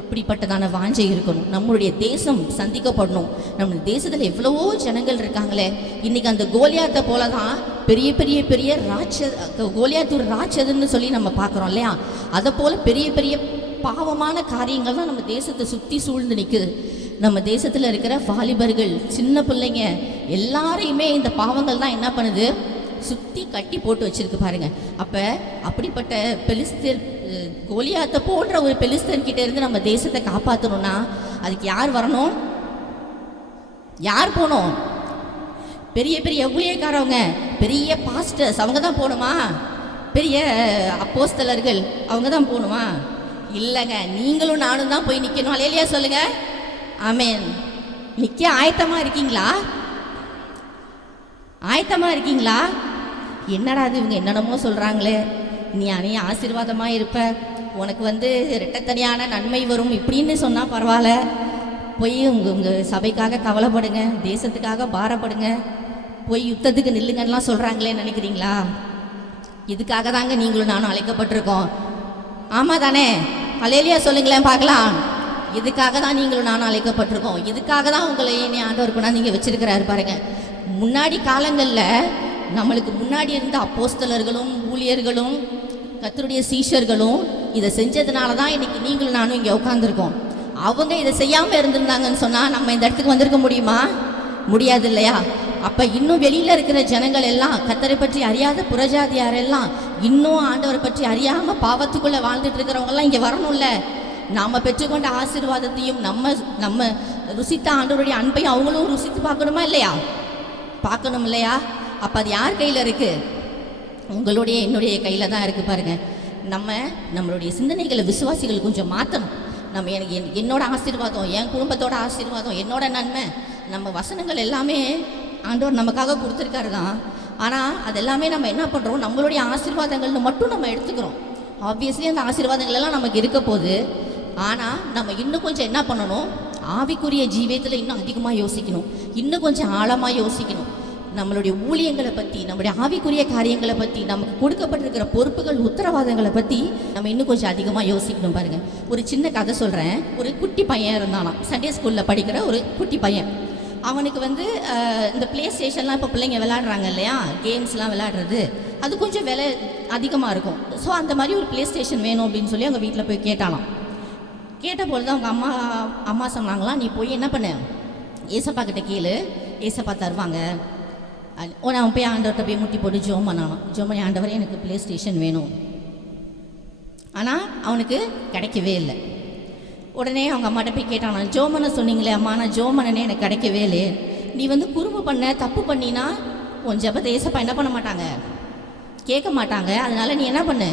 அப்படிப்பட்டதான வாஞ்சை இருக்கணும். நம்மளுடைய தேசம் சந்திக்கப்படணும். நம்ம தேசத்தில் எவ்வளவோ ஜனங்கள் இருக்காங்களே. இன்றைக்கி அந்த கோலியாத்தை போல தான் பெரிய பெரிய பெரிய கோலியாத்தூர் ராட்சதன்னு சொல்லி நம்ம பார்க்குறோம் இல்லையா? அதை போல் பெரிய பெரிய பாவமான காரியங்கள் தான் நம்ம தேசத்தை சுற்றி சூழ்ந்து நிற்குது. நம்ம தேசத்தில் இருக்கிற வாலிபர்கள், சின்ன பிள்ளைங்க எல்லாரையுமே இந்த பாவங்கள் தான் என்ன பண்ணுது, சுற்றி கட்டி போட்டு வச்சிருக்கு பாருங்க. அப்போ அப்படிப்பட்ட பெலிஸ்தர், கோலியாத்தை போன்ற ஒரு பெலிஸ்தர்கிட்ட இருந்து நம்ம தேசத்தை காப்பாற்றணும்னா அதுக்கு யார் வரணும், யார் போகணும்? பெரிய பெரிய ஊழியக்காரவங்க, பெரிய பாஸ்டர்ஸ் அவங்க தான் போகணுமா? பெரிய அப்போஸ்தலர்கள் அவங்க தான் போகணுமா? இல்லைங்க, நீங்களும் நானும் தான் போய் நிற்கணும். அல்லேலூயா சொல்லுங்க. ஆமென். நிற்க ஆயத்தமாக இருக்கீங்களா? ஆயத்தமாக இருக்கீங்களா? என்னடா அது இவங்க என்னென்னமோ சொல்கிறாங்களே, நீ ஆசீர்வாதமாக இருப்ப, உனக்கு இரட்டத்தனியான நன்மை வரும் இப்படின்னு சொன்னால் பரவாயில்ல, போய் உங்கள் சபைக்காக கவலைப்படுங்க, தேசத்துக்காக பாரப்படுங்க, போய் யுத்தத்துக்கு நில்லுங்கன்னெலாம் சொல்கிறாங்களே நினைக்கிறீங்களா? இதுக்காக தாங்க நீங்களும் நானும் அழைக்கப்பட்டிருக்கோம். ஆமாம் தானே? அல்லேலூயா சொல்லுங்களேன் பார்க்கலாம். இதுக்காக தான் நீங்களும் நானும் அழைக்கப்பட்டிருக்கோம். இதுக்காக தான் உங்களை ஏன் ஆண்டவர் கொண்டாந்து நீங்கள் வச்சிருக்கிறாரு பாருங்க. முன்னாடி காலங்களில் நம்மளுக்கு முன்னாடி இருந்த அப்போஸ்தலர்களும் ஊழியர்களும் கர்த்தருடைய சீஷர்களும் இதை செஞ்சதுனால தான் இன்னைக்கு நீங்களும் நானும் இங்கே உட்காந்துருக்கோம். அவங்க இதை செய்யாமல் இருந்திருந்தாங்கன்னு சொன்னால் நம்ம இந்த இடத்துக்கு வந்திருக்க முடியுமா? முடியாது இல்லையா? அப்போ இன்னும் வெளியில் இருக்கிற ஜனங்கள் எல்லாம், கர்த்தரை பற்றி அறியாத புறஜாதியாரெல்லாம், இன்னும் ஆண்டவரை பற்றி அறியாமல் பாவத்துக்குள்ளே வாழ்ந்துட்டு இருக்கிறவங்கெல்லாம் இங்கே வரணும்ல. நாம் பெற்றுக்கொண்ட ஆசீர்வாதத்தையும் நம்ம ருசித்த ஆண்டவருடைய அன்பையும் அவங்களும் ருசித்து பார்க்கணுமா இல்லையா? பார்க்கணும் இல்லையா? அப்போ அது யார் கையில் இருக்குது? உங்களுடைய என்னுடைய கையில் தான் இருக்குது பாருங்கள். நம்மளுடைய சிந்தனைகளை விசுவாசிகள் கொஞ்சம் மாற்றணும். நம்ம எனக்கு என்னோட ஆசீர்வாதம், என் குடும்பத்தோட ஆசீர்வாதம், என்னோட நன்மை, நம்ம வசனங்கள் எல்லாமே ஆண்டவர் நமக்காக கொடுத்துருக்காரு தான். ஆனால் அது எல்லாமே நம்ம என்ன பண்ணுறோம், நம்மளுடைய ஆசீர்வாதங்கள்னு மட்டும் நம்ம எடுத்துக்கிறோம். ஆப்வியஸ்லி அந்த ஆசீர்வாதங்கள் எல்லாம் நமக்கு இருக்க போகுது. ஆனால் நம்ம இன்னும் கொஞ்சம் என்ன பண்ணணும், ஆவிக்குரிய ஜீவியத்தில் இன்னும் அதிகமாக யோசிக்கணும், இன்னும் கொஞ்சம் ஆழமாக யோசிக்கணும். நம்மளுடைய ஊழியங்களை பற்றி, நம்மளுடைய ஆவிக்குரிய காரியங்களை பற்றி, நமக்கு கொடுக்கப்பட்டிருக்கிற பொறுப்புகள், உத்தரவாதங்களை பற்றி நம்ம இன்னும் கொஞ்சம் அதிகமாக யோசிக்கணும். பாருங்கள், ஒரு சின்ன கதை சொல்கிறேன். ஒரு குட்டி பையன் இருந்தானாம், சண்டே ஸ்கூலில் படிக்கிற ஒரு குட்டி பையன். அவனுக்கு இந்த ப்ளே ஸ்டேஷன்லாம் இப்போ பிள்ளைங்க விளையாடுறாங்க இல்லையா, கேம்ஸ்லாம் விளையாடுறது, அது கொஞ்சம் விலை அதிகமாக இருக்கும். ஸோ அந்த மாதிரி ஒரு ப்ளே ஸ்டேஷன் வேணும் அப்படின்னு சொல்லி அவங்க வீட்டில் போய் கேட்டாலாம். கேட்டபொழுது அவங்க அம்மா சொன்னாங்களாம், நீ போய் என்ன பண்ண, ஏசப்பா கிட்ட கேளு, ஏசப்பா தருவாங்க. அவன் போய் ஆண்டவர்கிட்ட போய் முட்டி போட்டு ஜோம் பண்ணானான். ஜோம் பண்ணி, ஆண்டவரே எனக்கு ப்ளே ஸ்டேஷன் வேணும். ஆனால் அவனுக்கு கிடைக்கவே இல்லை. உடனே அவங்க அம்மாட்ட போய் கேட்டானா, ஜோமனை சொன்னீங்களே அம்மா, நான் ஜோமனே எனக்கு கிடைக்கவே இல்லையே. நீ குறும்பு பண்ண, தப்பு பண்ணினா உன் ஜெபத்தை ஏசப்பா என்ன பண்ண மாட்டாங்க, கேட்க மாட்டாங்க. அதனால நீ என்ன பண்ணு,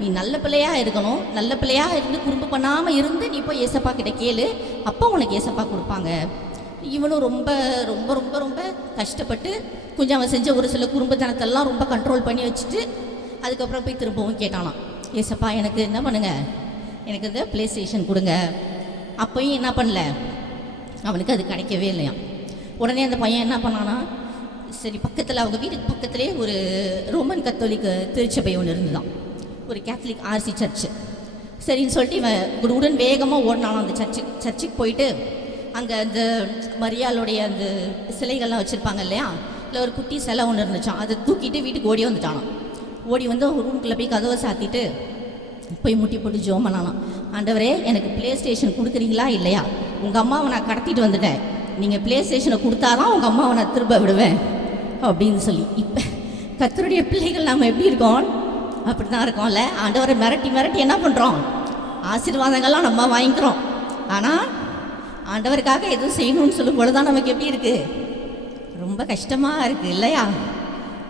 நீ நல்ல பிள்ளையாக இருக்கணும், நல்ல பிள்ளையாக இருந்து குறும்பு பண்ணாமல் இருந்து நீ போய் ஏசப்பா கிட்ட கேளு, அப்போ உனக்கு ஏசப்பா கொடுப்பாங்க. இவனும் ரொம்ப ரொம்ப ரொம்ப ரொம்ப கஷ்டப்பட்டு கொஞ்சம் அவன் செஞ்ச ஒரு சில குறும்புத்தனத்தெல்லாம் ரொம்ப கண்ட்ரோல் பண்ணி வச்சுட்டு அதுக்கப்புறம் போய் திரும்பவும் கேட்டானான், ஏசப்பா எனக்கு என்ன பண்ணுங்க, எனக்கு இந்த ப்ளே ஸ்டேஷன் கொடுங்க. அப்போயும் என்ன பண்ணல, அவனுக்கு அது கிடைக்கவே இல்லையாம். உடனே அந்த பையன் என்ன பண்ணானா, சரி பக்கத்தில் அவங்க வீட்டுக்கு பக்கத்துலேயே ஒரு ரோமன் கத்தோலிக் திருச்சபை ஒன்று இருந்துதான், ஒரு கேத்தலிக் ஆர்சி சர்ச்சு. சரின்னு சொல்லிட்டு இவன் உடன் வேகமாக ஓடினாலும் அந்த சர்ச்சுக்கு போயிட்டு அங்கே அந்த மரியாளுடைய அந்த சிலைகள்லாம் வச்சுருப்பாங்க இல்லையா, இல்லை ஒரு குட்டி சிலை ஒன்று இருந்துச்சான், அதை தூக்கிட்டு வீட்டுக்கு ஓடி வந்துட்டானான். ஓடி வந்து ரூம்குள்ளே போய் கதவை சாத்திட்டு போய் முட்டி போட்டு ஜோம் பண்ணானாம், ஆண்டவரே எனக்கு ப்ளே ஸ்டேஷன் கொடுக்குறீங்களா இல்லையா, உங்கள் அம்மாவை நான் கடத்திட்டு வந்துட்டேன், நீங்கள் ப்ளே ஸ்டேஷனை கொடுத்தாதான் உங்கள் அம்மாவை நான் திரும்ப விடுவேன் அப்படின்னு சொல்லி. இப்போ கர்த்தருடைய பிள்ளைகள் நம்ம எப்படி இருக்கோம், அப்படி தான் இருக்கோம்ல. ஆண்டவரை மிரட்டி மிரட்டி என்ன பண்ணுறோம், ஆசீர்வாதங்கள்லாம் நம்ம வாங்கிக்கிறோம். ஆனால் ஆண்டவருக்காக எதுவும் செய்யணும்னு சொல்லும் பொழுது தான் நமக்கு எப்படி இருக்குது, ரொம்ப கஷ்டமாக இருக்குது இல்லையா.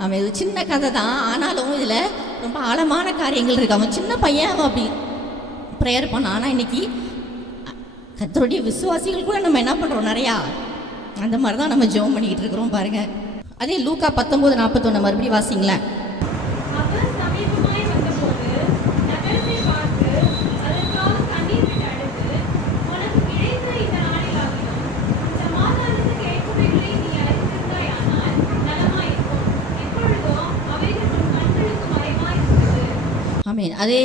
அவன் இது சின்ன கதை தான், ஆனாலும் இதில் ரொம்ப ஆழமான காரியங்கள் இருக்குது. அவன் சின்ன பையன், அவன் அப்படி ப்ரேயர் பண்ணான். ஆனால் இன்றைக்கி கர்த்தருடைய விசுவாசிகள் கூட நம்ம என்ன பண்ணுறோம், நிறையா அந்த மாதிரி தான் நம்ம ஜெபம் பண்ணிக்கிட்டு இருக்கிறோம் பாருங்கள். அதே லூக்கா 19:41 மறுபடியும் வாசிங்களேன். ஆமென். அதே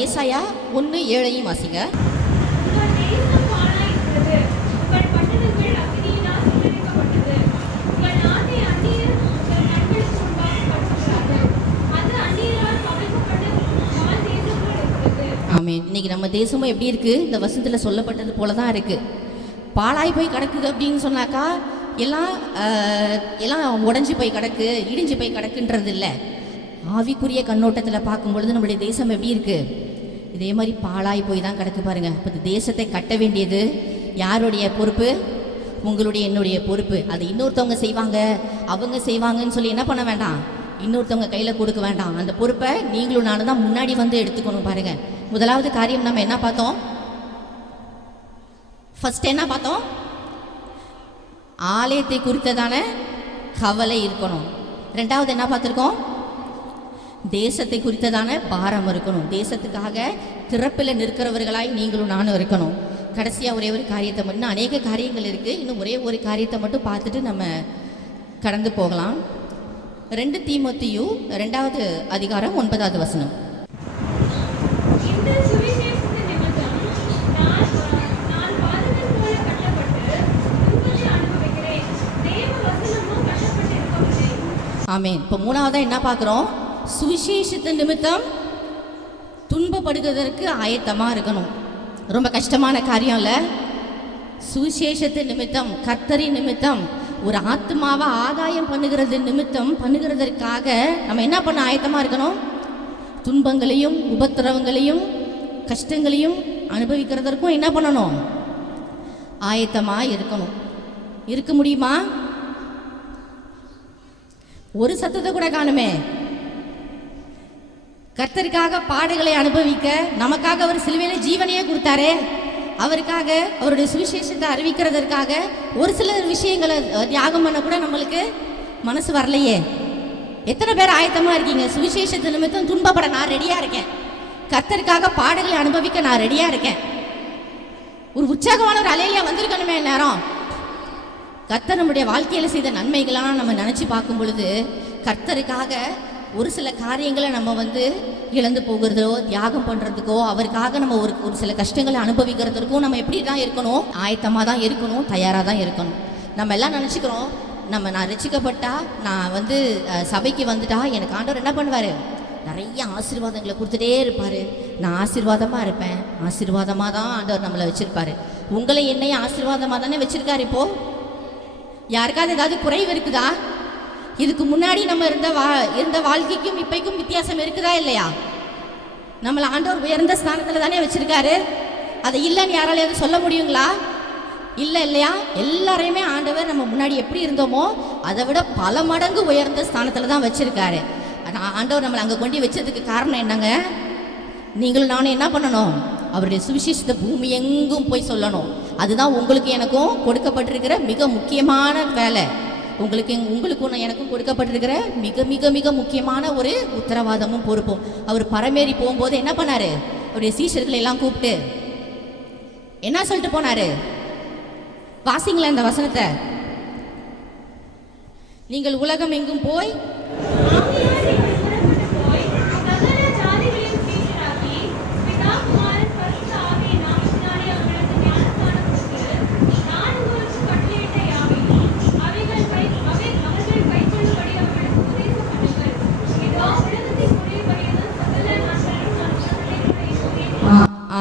ஏசாயா 1:7 வாசிங்க. ஆமென். இன்னைக்கு நம்ம தேசமும் எப்படி இருக்கு, இந்த வசனத்தில் சொல்லப்பட்டது போல தான் இருக்கு. பாழாய் போய் கிடக்குது அப்படின்னு சொன்னாக்கா எல்லாம் உடஞ்சி போய் கிடக்கு, இடிஞ்சு போய் கிடக்குன்றது இல்லை. ஆவிக்குரிய கண்ணோட்டத்தில் பார்க்கும் பொழுது நம்மளுடைய தேசம் எப்படி இருக்குது, இதே மாதிரி பாழாய் போய் தான் கிடக்கு பாருங்கள். இப்போ இந்த தேசத்தை கட்ட வேண்டியது யாருடைய பொறுப்பு, உங்களுடைய என்னுடைய பொறுப்பு. அதை இன்னொருத்தவங்க செய்வாங்க, அவங்க செய்வாங்கன்னு சொல்லி என்ன பண்ண வேண்டாம், இன்னொருத்தவங்க கையில் கொடுக்க வேண்டாம். அந்த பொறுப்பை நீங்களும் நானும் தான் முன்னாடி வந்து எடுத்துக்கணும் பாருங்கள். முதலாவது காரியம் நம்ம என்ன பார்த்தோம், ஃபர்ஸ்ட் என்ன பார்த்தோம், ஆலயத்தை குறித்ததான கவலை இருக்கணும். ரெண்டாவது என்ன பார்த்துருக்கோம், தேசத்தை குறித்ததான பாரம் இருக்கணும். தேசத்துக்காக திறப்பில் நிற்கிறவர்களாய் நீங்களும் நானும் இருக்கணும். கடைசியாக ஒரே ஒரு காரியத்தை மட்டும், அநேக காரியங்கள் இருக்குது, இன்னும் ஒரே ஒரு காரியத்தை மட்டும் பார்த்துட்டு நம்ம கடந்து போகலாம். 2 தீமோத்தேயு 2வது அதிகாரம் 9வது வசனம். ஆமென். இப்போ மூணாவதாக என்ன பார்க்குறோம், சுவிசேஷத்தின் நிமித்தம் துன்பப்படுவதற்கு ஆயத்தமாக இருக்கணும். ரொம்ப கஷ்டமான காரியம் இல்லை. சுவிசேஷத்தின் நிமித்தம், கர்த்தரின் நிமித்தம், ஒரு ஆத்மாவை ஆதாயம் பண்ணுகிறதற்காக நம்ம என்ன பண்ண ஆயத்தமாக இருக்கணும், துன்பங்களையும் உபத்திரவங்களையும் கஷ்டங்களையும் அனுபவிக்கிறதற்கும் என்ன பண்ணணும், ஆயத்தமாக இருக்கணும். இருக்க முடியுமா? ஒரு சத்தத்தை கூட காணுமே. கர்த்தருக்காக பாடுகளை அனுபவிக்க நமக்காக அவர் சிலுவையில ஜீவனையே கொடுத்தாரே, அவருக்காக அவருடைய சுவிசேஷத்தை அறிவிக்கிறதற்காக ஒரு சில விஷயங்களை தியாகம் பண்ண கூட நம்மளுக்கு மனசு வரலையே. எத்தனை பேர் ஆயத்தமா இருக்கீங்க? சுவிசேஷத்து நிமித்தம் துன்பப்பட நான் ரெடியா இருக்கேன், கர்த்தருக்காக பாடுகளை அனுபவிக்க நான் ரெடியா இருக்கேன். ஒரு உற்சாகமான ஒரு அலையில வந்திருக்கணுமே நேரம். கர்த்தர் நம்முடைய வாழ்க்கையில செய்த நன்மைகளாம் நம்ம நினைச்சு பார்க்கும் பொழுது கர்த்தருக்காக ஒரு சில காரியங்களை நம்ம இழந்து போகிறதோ தியாகம் பண்றதுக்கோ அவருக்காக நம்ம ஒரு சில கஷ்டங்களை அனுபவிக்கிறதுக்கும் நம்ம எப்படி தான் இருக்கணும்? ஆயத்தமாக தான் இருக்கணும், தயாராக தான் இருக்கணும். நம்ம எல்லாம் நினச்சிக்கிறோம், நான் ரட்சிக்கப்பட்டா நான் சபைக்கு வந்துட்டா எனக்கு ஆண்டவர் என்ன பண்ணுவார்? நிறைய ஆசீர்வாதங்களை கொடுத்துட்டே இருப்பார். நான் ஆசீர்வாதமாக இருப்பேன். ஆசீர்வாதமாக தான் ஆண்டவர் நம்மளை வச்சுருப்பாரு. உங்களை என்னையும் ஆசீர்வாதமாக தானே வச்சுருக்காரு. இப்போது யாருக்காவது ஏதாவது குறைவு இருக்குதா? இதுக்கு முன்னாடி நம்ம இருந்த வாழ்க்கைக்கும் இப்பைக்கும் வித்தியாசம் இருக்குதா இல்லையா? நம்மளை ஆண்டவர் உயர்ந்த ஸ்தானத்தில் தானே வச்சிருக்காரு. அதை இல்லைன்னு யாராலையாவது சொல்ல முடியுங்களா? இல்லை இல்லையா? எல்லாரையுமே ஆண்டவர் நம்ம முன்னாடி எப்படி இருந்தோமோ அதை விட பல மடங்கு உயர்ந்த ஸ்தானத்தில் தான் வச்சிருக்காரு. ஆண்டவர் நம்மளை அங்கே கொண்டு வச்சதுக்கு காரணம் என்னங்க? நீங்களும் நானும் என்ன பண்ணணும்? அவருடைய சுவிசேஷத்தை பூமி எங்கும் போய் சொல்லணும். அதுதான் உங்களுக்கு எனக்கும் கொடுக்கப்பட்டிருக்கிற மிக முக்கியமான வேலை. உங்களுக்கும் எனக்கும் கொடுக்கப்பட்டிருக்கிற மிக மிக மிக முக்கியமான ஒரு உத்தரவாதமும் பொறுப்பும். அவர் பரமேறி போகும்போது என்ன பண்ணாரு? அவருடைய சீஷர்களை எல்லாம் கூப்பிட்டு என்ன சொல்லிட்டு போனாரு? வாசிங்களா இந்த வசனத்தை. நீங்கள் உலகம் எங்கும் போய்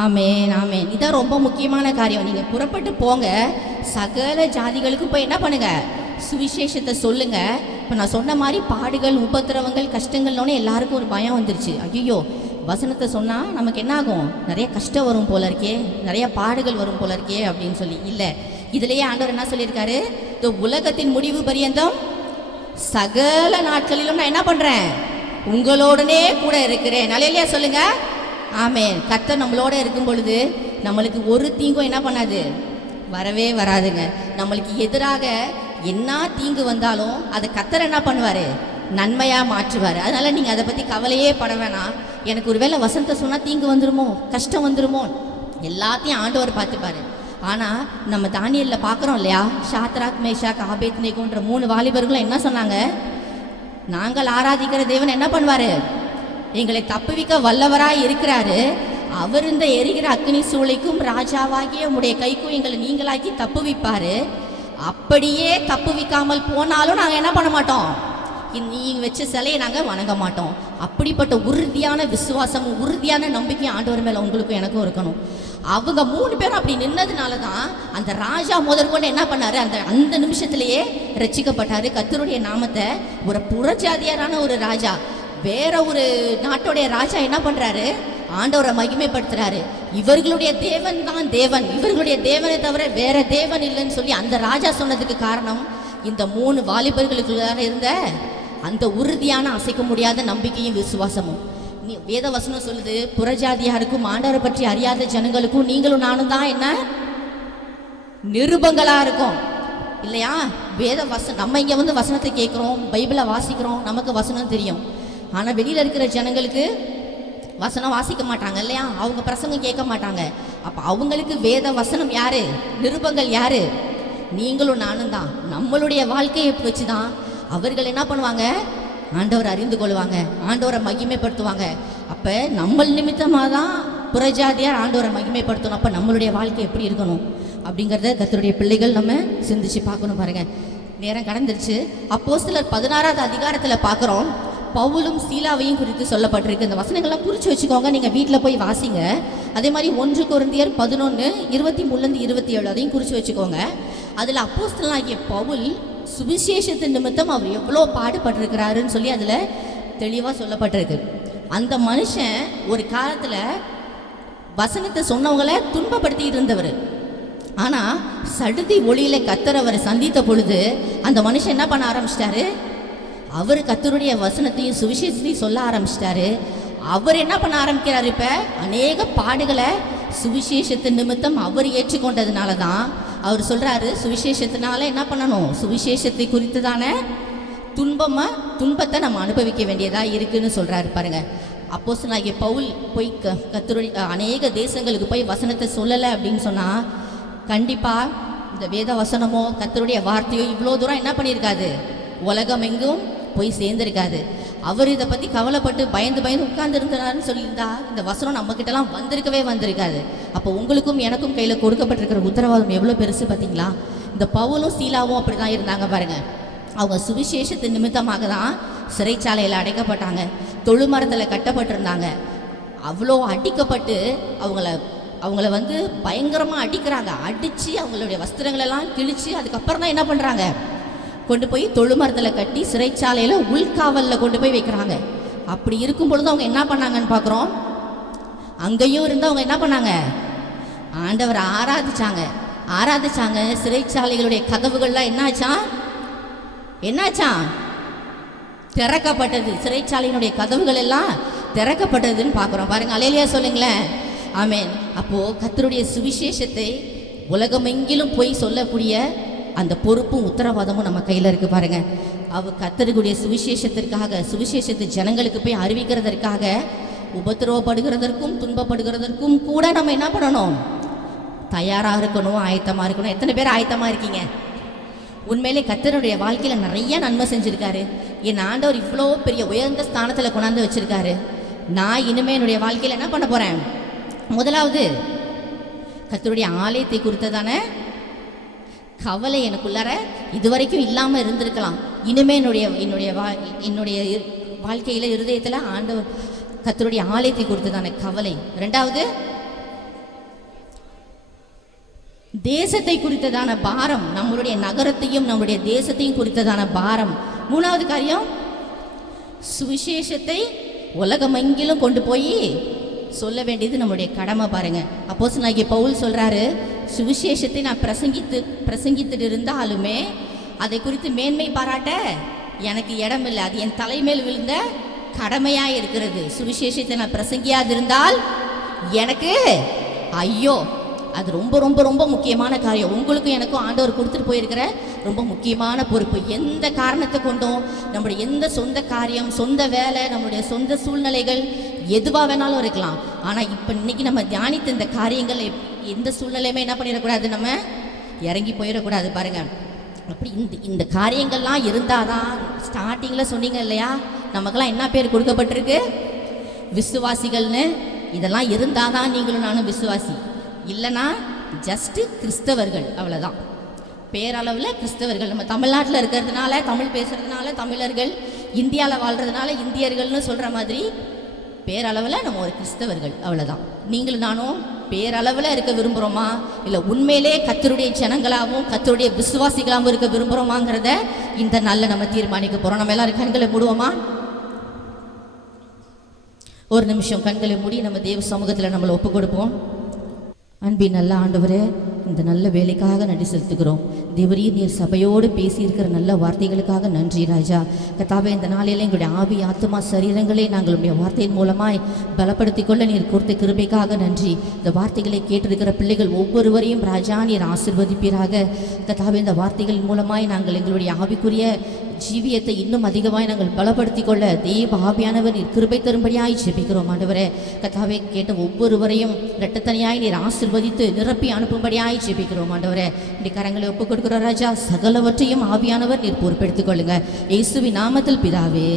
ஆமேன் ஆமேன். இதான் ரொம்ப முக்கியமான காரியம். நீங்கள் புறப்பட்டு போங்க, சகல ஜாதிகளுக்கு போய் என்ன பண்ணுங்க? சுவிசேஷத்தை சொல்லுங்க. இப்போ நான் சொன்ன மாதிரி பாடுகள் உபத்திரவங்கள் கஷ்டங்கள்னோடனே எல்லாருக்கும் ஒரு பயம் வந்துருச்சு. ஐயோ வசனத்தை சொன்னால் நமக்கு என்ன ஆகும்? நிறைய கஷ்டம் வரும் போல இருக்கே, நிறைய பாடுகள் வரும் போல இருக்கே அப்படின்னு சொல்லி. இல்லை, இதுலேயே ஆண்டவர் என்ன சொல்லியிருக்காரு? இந்த உலகத்தின் முடிவு பரியந்தம் சகல நாட்களிலும் நான் என்ன பண்ணுறேன்? உங்களோடனே கூட இருக்கிறேன். நல்லையா சொல்லுங்க. ஆமேன். கர்த்தர் நம்மளோட இருக்கும் பொழுது நம்மளுக்கு ஒரு தீங்கும் என்ன பண்ணாது? வரவே வராதுங்க. நம்மளுக்கு எதிராக என்ன தீங்கு வந்தாலும் அதை கர்த்தர் என்ன பண்ணுவார்? நன்மையாக மாற்றுவார். அதனால் நீங்கள் அதை பற்றி கவலையே பட வேணாம். எனக்கு ஒரு வேளை வசனத்தை சொன்னால் தீங்கு வந்துடுமோ, கஷ்டம் வந்துடுமோ, எல்லாத்தையும் ஆண்டவர் பார்த்துப்பார். ஆனால் நம்ம தானியலில் பார்க்குறோம் இல்லையா? ஷாத்ராக் மேஷாக் ஆபேத்நேகோன்ற 3 வாலிபர்களும் என்ன சொன்னாங்க? நாங்கள் ஆராதிக்கிற தேவன் என்ன பண்ணுவார்? எங்களை தப்புவிக்க வல்லவராய் இருக்கிறாரு. அவர் இந்த எரிகிற அக்னி சூளைக்கும் ராஜாவாகிய உடைய கைக்கும் எங்களை நீங்களாக்கி தப்புவிப்பாரு. அப்படியே தப்புவிக்காமல் போனாலும் நாங்கள் என்ன பண்ண மாட்டோம்? நீங்கள் வச்ச சிலையை நாங்கள் வணங்க மாட்டோம். அப்படிப்பட்ட உறுதியான விசுவாசமும் உறுதியான நம்பிக்கையும் ஆண்டவர் மேலே உங்களுக்கும் எனக்கும் இருக்கணும். அவங்க 3 பேரும் அப்படி நின்னதுனால தான் அந்த ராஜா முதற்கொண்டு என்ன பண்ணாரு? அந்த நிமிஷத்திலேயே ரட்சிக்கப்பட்டாரு. கர்த்தருடைய நாமத்தை ஒரு புறஜாதியாரான ஒரு ராஜா, வேற ஒரு நாட்டுடைய ராஜா என்ன பண்றாரு? ஆண்டவரை மகிமைப்படுத்துறாரு. இவர்களுடைய தேவன் தான் தேவன், இவர்களுடைய தேவனை தவிர வேற தேவன் இல்லைன்னு சொல்லி அந்த ராஜா சொன்னதுக்கு காரணம் இந்த 3 வாலிபர்களுக்குள்ள இருந்த அந்த உறுதியான அசைக்க முடியாத நம்பிக்கையும் விசுவாசமும். வேத வசனம் சொல்லுது, புறஜாதியாருக்கும் ஆண்டவரை பற்றி அறியாத ஜனங்களுக்கும் நீங்களும் நானும் தான் என்ன நிருபங்களா இருக்கும் இல்லையா? வேத வசனம் நம்ம இங்க வசனத்தை கேட்கிறோம், பைபிளை வாசிக்கிறோம், நமக்கு வசனம் தெரியும். ஆனால் வெளியில் இருக்கிற ஜனங்களுக்கு வசனம் வாசிக்க மாட்டாங்க இல்லையா? அவங்க பிரசங்கம் கேட்க மாட்டாங்க. அப்போ அவங்களுக்கு வேத வசனம் யாரு? நிருபங்கள் யாரு? நீங்களும் நானும் தான். நம்மளுடைய வாழ்க்கையை வச்சு தான் அவர்கள் என்ன பண்ணுவாங்க? ஆண்டவரை அறிந்து கொள்வாங்க, ஆண்டவரை மகிமைப்படுத்துவாங்க. அப்போ நம்ம நிமித்தமாக தான் புறஜாதியார் ஆண்டவரை மகிமைப்படுத்தணும். அப்போ நம்மளுடைய வாழ்க்கை எப்படி இருக்கணும் அப்படிங்கிறத கர்த்தருடைய பிள்ளைகள் நம்ம சிந்திச்சு பார்க்கணும். பாருங்க, நேரம் கடந்துருச்சு. அப்போஸ்தலர் 16வது அதிகாரத்தில் பார்க்குறோம், பவுலும் சீலாவையும் குறித்து சொல்லப்பட்டிருக்கு. இந்த வசனங்கள்லாம் குறித்து வச்சுக்கோங்க, நீங்கள் வீட்டில் போய் வாசிங்க. அதே மாதிரி 1 கொரிந்தியர் 11:23-27 அதையும் குறித்து வச்சுக்கோங்க. அதில் அப்போஸ்தலனாகிய பவுல் சுவிசேஷத்தின் நிமித்தம் அவர் எவ்வளோ பாடுபட்டிருக்கிறாருன்னு சொல்லி அதில் தெளிவாக சொல்லப்பட்டிருக்கு. அந்த மனுஷன் ஒரு காலத்தில் வசனத்தை சொன்னவங்களை துன்பப்படுத்திட்டு இருந்தவர். ஆனால் சடுதி ஒளியில் கர்த்தர் அவரை சந்தித்த பொழுது அந்த மனுஷன் என்ன பண்ண ஆரம்பிச்சிட்டாரு? அவர் கர்த்தருடைய வசனத்தையும் சுவிசேஷத்தையும் சொல்ல ஆரம்பிச்சிட்டாரு. அவர் என்ன பண்ண ஆரம்பிக்கிறார்? இப்போ அநேக பாடுகளை சுவிசேஷத்தின் நிமித்தம் அவர் ஏற்றுக்கொண்டதுனால தான் அவர் சொல்கிறாரு, சுவிசேஷத்தினால என்ன பண்ணணும்? சுவிசேஷத்தை குறித்து தானே துன்பத்தை நம்ம அனுபவிக்க வேண்டியதாக இருக்குன்னு சொல்கிறாரு பாருங்க. அப்போஸ்தலனாகிய பவுல் போய் கர்த்தருடைய அநேக தேசங்களுக்கு போய் வசனத்தை சொல்லலை அப்படின்னு சொன்னால் கண்டிப்பாக இந்த வேத வசனமோ கர்த்தருடைய வார்த்தையோ இவ்வளோ தூரம் என்ன பண்ணியிருக்காது? உலகம் எங்கும் போய் சேர்ந்திருக்காது. அவர் இதை பற்றி கவலைப்பட்டு பயந்து உட்கார்ந்துருந்தாருன்னு சொல்லியிருந்தா இந்த வசனம் நம்மக்கிட்டலாம் வந்திருக்காது. அப்போ உங்களுக்கும் எனக்கும் கையில் கொடுக்கப்பட்டிருக்கிற உத்தரவாதம் எவ்வளோ பெருசு பார்த்தீங்களா? இந்த பவுலும் சீலாவும் அப்படி தான் இருந்தாங்க பாருங்கள். அவங்க சுவிசேஷத்தின் நிமித்தமாக தான் சிறைச்சாலையில் அடைக்கப்பட்டாங்க, தொழுமரத்தில் கட்டப்பட்டிருந்தாங்க. அவ்வளோ அடிக்கப்பட்டு அவங்கள வந்து பயங்கரமாக அடிக்கிறாங்க. அடித்து அவங்களுடைய வஸ்திரங்களெல்லாம் கிழித்து அதுக்கப்புறம் தான் என்ன பண்ணுறாங்க? கொண்டு போய் தொழுமரத்தில் கட்டி சிறைச்சாலையில் உள்காவலில் கொண்டு போய் வைக்கிறாங்க. அப்படி இருக்கும் பொழுது அவங்க என்ன பண்ணாங்கன்னு பார்க்குறோம். அங்கேயும் இருந்து அவங்க என்ன பண்ணாங்க? ஆண்டவரை ஆராதிச்சாங்க. சிறைச்சாலைகளுடைய கதவுகள்லாம் என்னாச்சான்? திறக்கப்பட்டது. சிறைச்சாலையினுடைய கதவுகள் எல்லாம் திறக்கப்பட்டதுன்னு பார்க்குறோம் பாருங்க. அல்லேலூயா சொல்லுங்களேன். ஆமென். அப்போது கர்த்தருடைய சுவிசேஷத்தை உலகமெங்கிலும் போய் சொல்லக்கூடிய அந்த பொறுப்பும் உத்தரவாதமும் நம்ம கையில் இருக்குது பாருங்கள். கர்த்தருடைய சுவிசேஷத்திற்காக சுவிசேஷத்தை ஜனங்களுக்கு போய் அறிவிக்கிறதற்காக உபத்திரவப்படுகிறதற்கும் துன்பப்படுகிறதற்கும் கூட நம்ம என்ன பண்ணணும்? தயாராக இருக்கணும், ஆயத்தமாக இருக்கணும். எத்தனை பேர் ஆயத்தமாக இருக்கீங்க? உண்மையிலே கர்த்தருடைய வாழ்க்கையில் நிறைய நன்மை செஞ்சுருக்காரு. என் ஆண்டவர் இவ்வளோ பெரிய உயர்ந்த ஸ்தானத்தில் கொண்டாந்து வச்சுருக்காரு. நான் இனிமேல் என்னுடைய வாழ்க்கையில் என்ன பண்ண போகிறேன்? முதலாவது கர்த்தருடைய ஆலயத்தை குறித்ததான கவலை எனக்குள்ளார இதுவரைக்கும் இல்லாமல் இருந்திருக்கலாம். இனிமேல் என்னுடைய வாழ்க்கையில் இருதயத்தில் ஆண்டவர் கர்த்தருடைய ஆலயத்தை குறித்ததான கவலை. ரெண்டாவது தேசத்தை குறித்ததான பாரம், நம்மளுடைய நகரத்தையும் நம்முடைய தேசத்தையும் குறித்ததான பாரம். மூணாவது காரியம் சுவிசேஷத்தை உலகமெங்கிலும் கொண்டு போய் சொல்ல வேண்டியது நம்முடைய கடமை பாருங்க. அப்போஸ்தலனாகிய பவுல் சொல்றாரு, சுவிசேஷத்தை நான் பிரசங்கித்துட்டு இருந்தாலுமே அதை குறித்து மேன்மை பாராட்ட எனக்கு இடம் இல்லை. அது என் தலைமையில் விழுந்த கடமையாக இருக்கிறது. சுவிசேஷத்தை நான் பிரசங்கியாதிருந்தால் எனக்கு ஐயோ, அது ரொம்ப ரொம்ப ரொம்ப முக்கியமான காரியம். உங்களுக்கும் எனக்கும் ஆண்டவர் கொடுத்துட்டு போயிருக்கிற ரொம்ப முக்கியமான பொறுப்பு. எந்த காரணத்தை கொண்டும் நம்முடைய எந்த சொந்த காரியம், சொந்த வேலை, நம்முடைய சொந்த சூழ்நிலைகள் எதுவாக வேணாலும் இருக்கலாம். ஆனால் இப்போ இன்னைக்கு நம்ம தியானித்த இந்த காரியங்கள் எந்த சூழ்நிலையுமே என்ன பண்ணிடக்கூடாது? நம்ம இறங்கி போயிடக்கூடாது பாருங்க. அப்படி இந்த காரியங்கள்லாம் இருந்தால் தான் ஸ்டார்டிங்கில் சொன்னீங்க இல்லையா, நமக்கெல்லாம் என்ன பேர் கொடுக்கப்பட்டிருக்கு? விசுவாசிகள்னு. இதெல்லாம் இருந்தால் தான் நீங்களும் நானும் விசுவாசி. இல்லைனா ஜஸ்ட்டு கிறிஸ்தவர்கள், அவ்வளோதான். பேரளவில் கிறிஸ்தவர்கள். நம்ம தமிழ்நாட்டில் இருக்கிறதுனால, தமிழ் பேசுகிறதுனால தமிழர்கள், இந்தியாவில் வாழ்கிறதுனால இந்தியர்கள்னு சொல்கிற மாதிரி பேரளவில் நம்ம ஒரு கிறிஸ்தவர்கள், அவ்வளோதான். நீங்களும் நானும் பேரளவில் இருக்க விரும்புகிறோமா, இல்லை உண்மையிலே கர்த்தருடைய ஜனங்களாகவும் கர்த்தருடைய விசுவாசிகளாகவும் இருக்க விரும்புகிறோமாங்கிறத இந்த நாளில் நம்ம தீர்மானிக்க போகிறோம். நம்ம எல்லாரும் கண்களை மூடுவோமா? ஒரு நிமிஷம் கண்களை மூடி நம்ம தேவ சமூகத்தில் நம்மளை ஒப்பு கொடுப்போம். அன்பின் நல்ல ஆண்டவரே, இந்த நல்ல வேலைக்காக நன்றி செலுத்துகிறோம். தேவரீர் நீர் சபையோடு பேசியிருக்கிற நல்ல வார்த்தைகளுக்காக நன்றி ராஜா. கர்த்தாவே, இந்த நாளில் எங்களுடைய ஆவி ஆத்மா சரீரங்களை நாங்களுடைய வார்த்தையின் மூலமாய் பலப்படுத்தி கொள்ள நீர் கொடுத்த கிருபைக்காக நன்றி. இந்த வார்த்தைகளை கேட்டிருக்கிற பிள்ளைகள் ஒவ்வொருவரையும் ராஜா நீர் ஆசீர்வதிப்பீராக. கர்த்தாவே, இந்த வார்த்தைகளின் மூலமாய் நாங்கள் எங்களுடைய ஆவிக்குரிய ஜீவியத்தை இன்னும் அதிகமாய் நாங்கள் பலப்படுத்தி கொள்ள தேவ ஆவியானவர் நீர் கிருபை தரும்படியாய் ஜெபிக்கிறோம் ஆண்டவரே. கர்த்தாவே, கேட்ட ஒவ்வொருவரையும் இரட்டத்தனையாய் நீர் ஆசீர்வதித்து நிரப்பி அனுப்பும்படியாய் ஜெபிக்கிறோம் ஆண்டவரே. இப்படி கரங்களை ஒப்புக் கொடுக்கிற ராஜா, சகலவற்றையும் ஆவியானவர் நீர் பொறுப்பெடுத்துக் கொள்ளுங்க. இயேசுவின் நாமத்தில் பிதாவே.